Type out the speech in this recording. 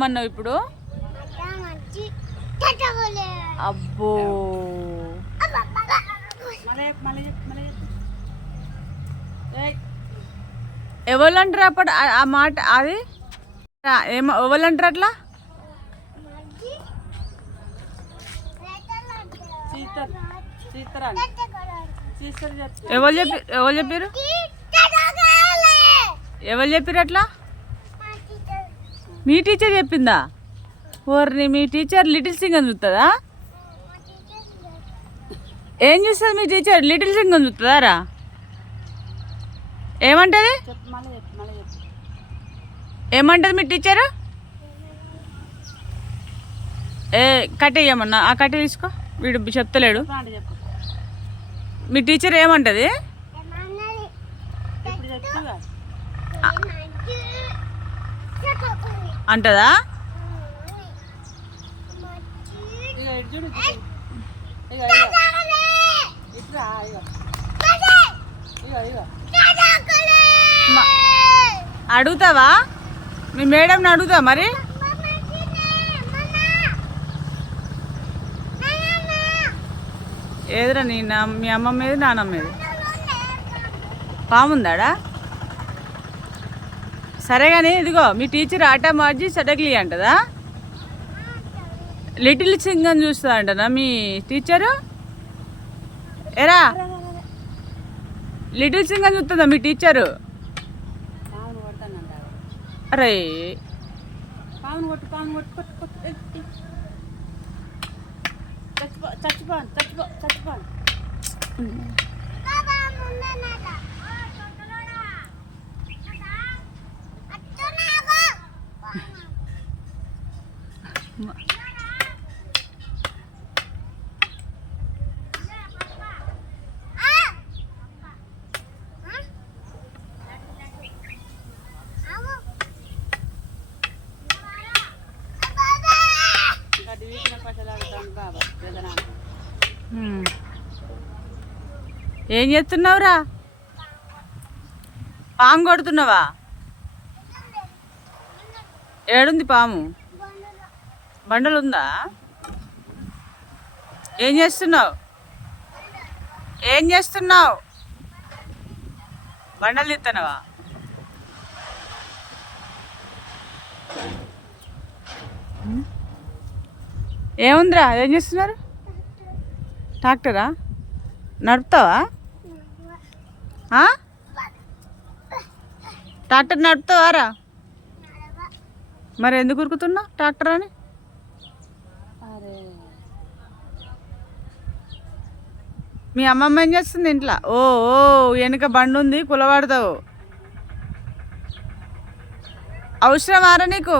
ఏమన్నావు ఇప్పుడు? అబ్బో. మళ్ళీ చెప్పు, మళ్ళీ చెప్పు, మళ్ళీ చెప్పు. ఏయ్, ఎవరు అంటారు అప్పుడు ఆ- మాట అది ఏమ ఎవరు అంటారు అట్లా ఎవరు చెప్పి ఎవరు చెప్పారు ఎవరు చెప్పారు అట్లా? మీ టీచర్ చెప్పిందా? ఓర్ని మీ టీచర్ లిటిల్ సింగ్ అని చూస్తుందా ఏం చూస్తుంది మీ టీచర్? లిటిల్ సింగ్ అని చూస్తుందా రా ఏమంటది? ఏమంటది మీ టీచర్? ఏ కట్టేయమన్నా ఆ కట్టె తీసుకో. వీడు చెప్తలేడు. మీ టీచర్ ఏమంటది? అంటదా? అడుగుతావా? మీ మేడంని అడుగుతావా మరి. ఏదిరా నీ నా మీ అమ్మమ్మ ఏది నానమ్మ ఏది పాముందాడా? సరే కానీ ఇదిగో మీ టీచర్ ఆటా మార్చి సటక్లీ అంటదా? లిటిల్ సింగ్ అని చూస్తుందా అంటనా మీ టీచరు? ఎరా? లిటిల్ సింగ్ అని చూస్తుందా మీ టీచరు? అరే. పావును కొట్టు చచ్చిపో చచ్చిపోను చచ్చిపో చచ్చిపోను ఇంకా బాబా ఏం చేస్తున్నావురా? పాము కొడుతున్నావా? ఏడుంది పాము. బండలు ఉందా ఏం చేస్తున్నావు? ఏం చేస్తున్నావు? బండలు తీస్తున్నావా ఏముందిరా? ఏం చేస్తున్నారు? ట్రాక్టరా? నడుపుతావా? ట్రాక్టర్ నడుపుతావా రా మరి ఎందుకు ఉరుకుతున్నావు? ట్రాక్టర్ అని మీ అమ్మమ్మ ఏం చేస్తుంది ఇంట్లో? ఓ ఓ వెనుక బండి ఉంది కులవాడతావు. అవసరమారా నీకు?